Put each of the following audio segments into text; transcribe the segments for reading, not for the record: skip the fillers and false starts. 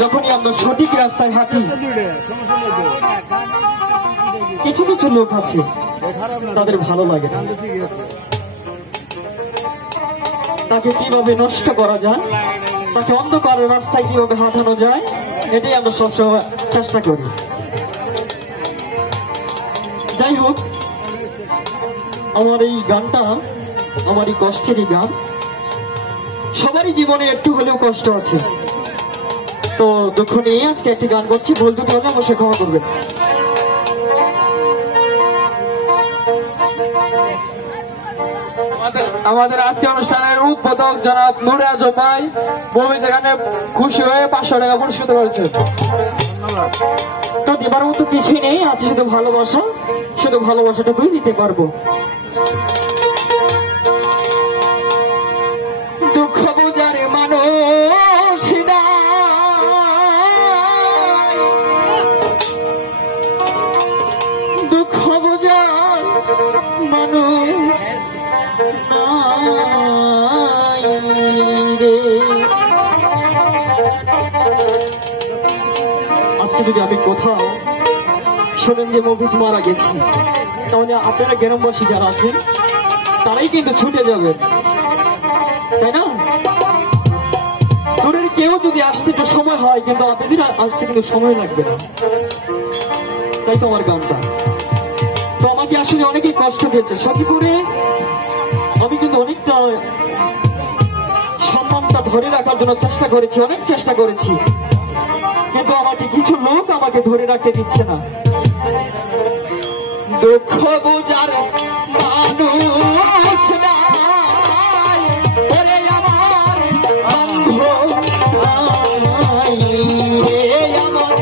যখনই আমরা সঠিক রাস্তায় হাঁটি, কিছু কিছু লোক আছে তাদের ভালো লাগে না, তাকে কিভাবে নষ্ট করা যায়, তাকে অন্ধকারের রাস্তায় কিভাবে হাঁটানো যায়, এটাই আমরা সবসময় চেষ্টা করি। যাই হোক, আমার এই গানটা আমার এই কষ্টেরই গান। সবারই জীবনে একটু হলেও কষ্ট আছে, তো দুঃখ নিয়ে আজকে একটি গান করছি। ভুল দুটো হলে অবশ্যই ক্ষমা করবেন। আমাদের আজকে অনুষ্ঠানের উদ্বোধক জনাব নুরে আজম ভাই মমিজ এখানে খুশি হয়ে 500 টাকা পুরস্কৃত করেছে। তো দেবার মতো কিছুই নেই, আছে শুধু ভালোবাসা, শুধু ভালোবাসাটুকুই দিতে পারবো। দুঃখ বোঝার মানুষ নাই, দুঃখ বোঝার মানুষ নাই রে। আজকে যদি আমি কোথাও শোনেন যে মফিজ মারা গেছি, তাহলে আপনারা গ্রামবাসী যারা আছেন তারাই কিন্তু ছুটে যাবেন, তাই না? দূরের কেউ যদি আসতে একটু সময় হয়, কিন্তু আপনাদের আসতে কিন্তু সময় লাগবে না। তাই তো আমার গানটা। তো আমাকে আসলে অনেকেই কষ্ট দিয়েছে, সখীপুরে আমি কিন্তু অনেকটা সম্মানটা ধরে রাখার জন্য চেষ্টা করেছি, অনেক চেষ্টা করেছি, কিন্তু আমাকে কিছু লোক আমাকে ধরে রাখতে দিচ্ছে না। দুঃখ বোঝার মানুষ নাই, ওরে আমার বন্ধু নাই রে আমার।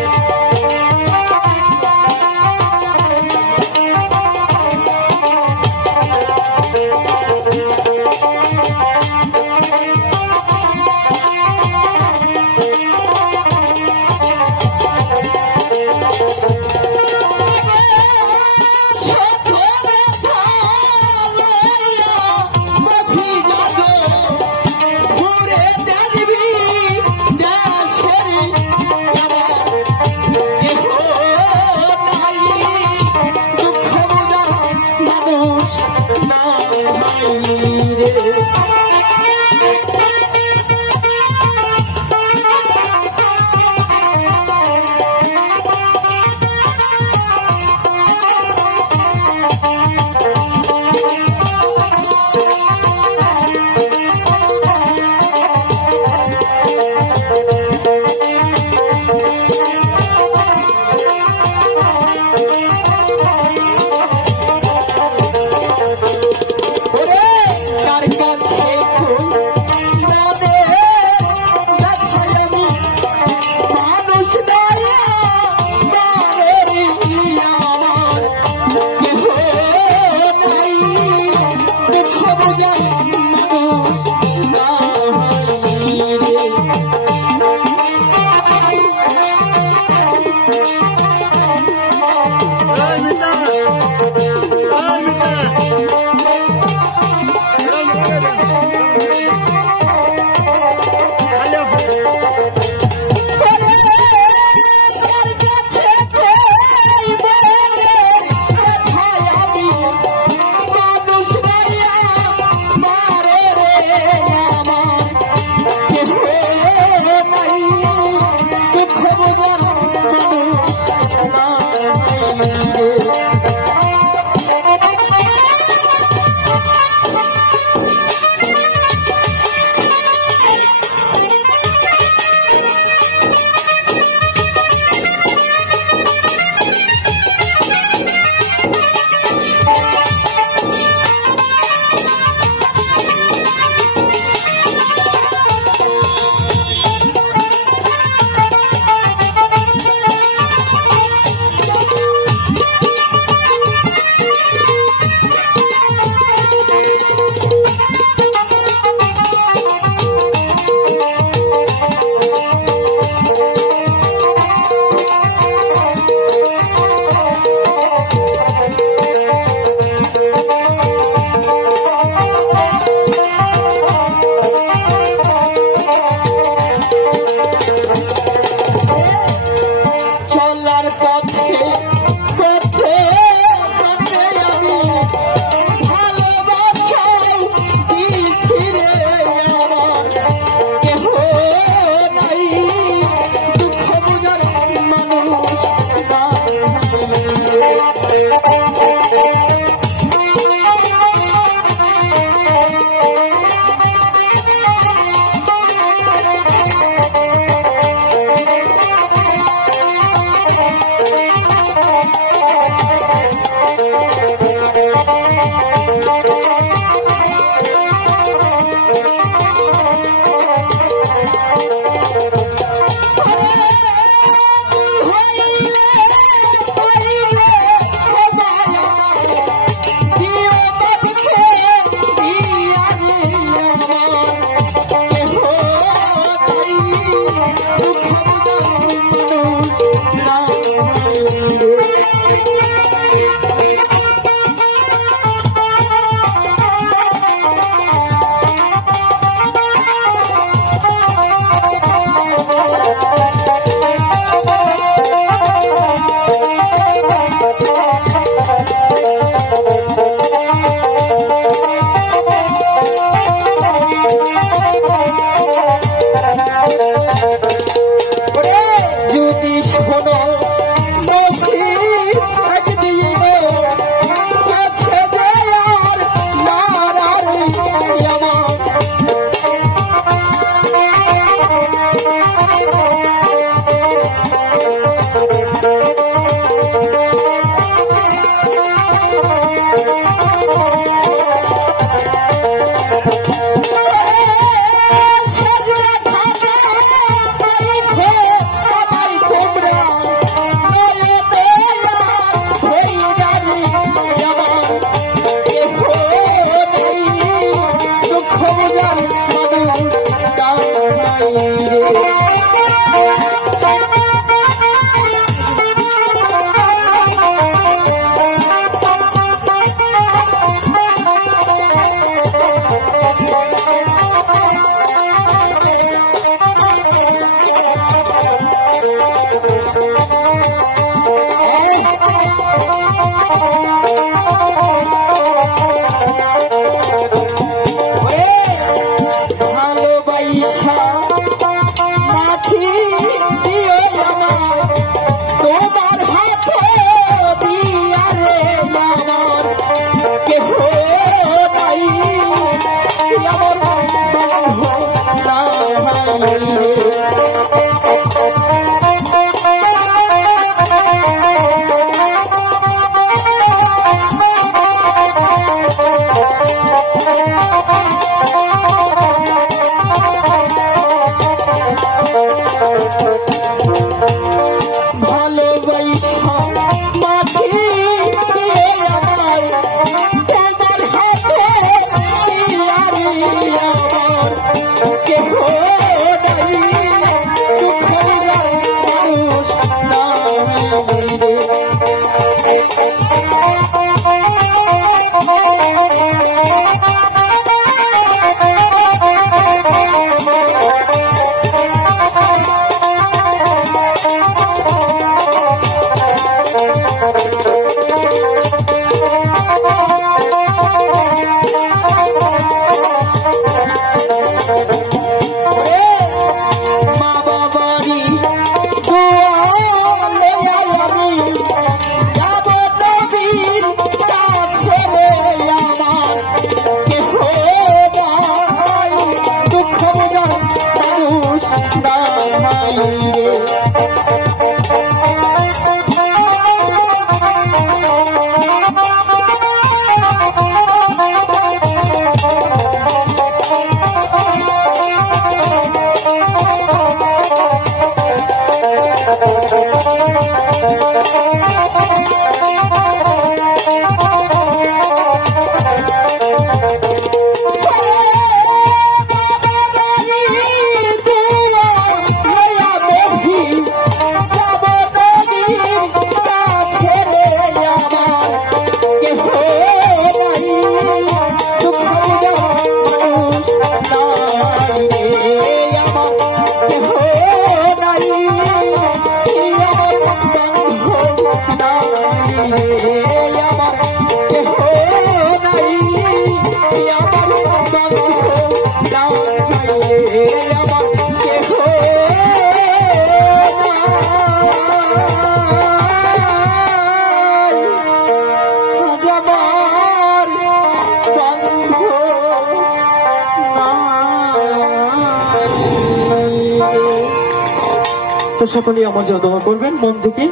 সকলেই আমার জন্য দোয়া করবেন মন থেকে,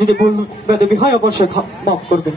যদি ভুল বেদবি হয় অবশ্যই মাফ করবেন।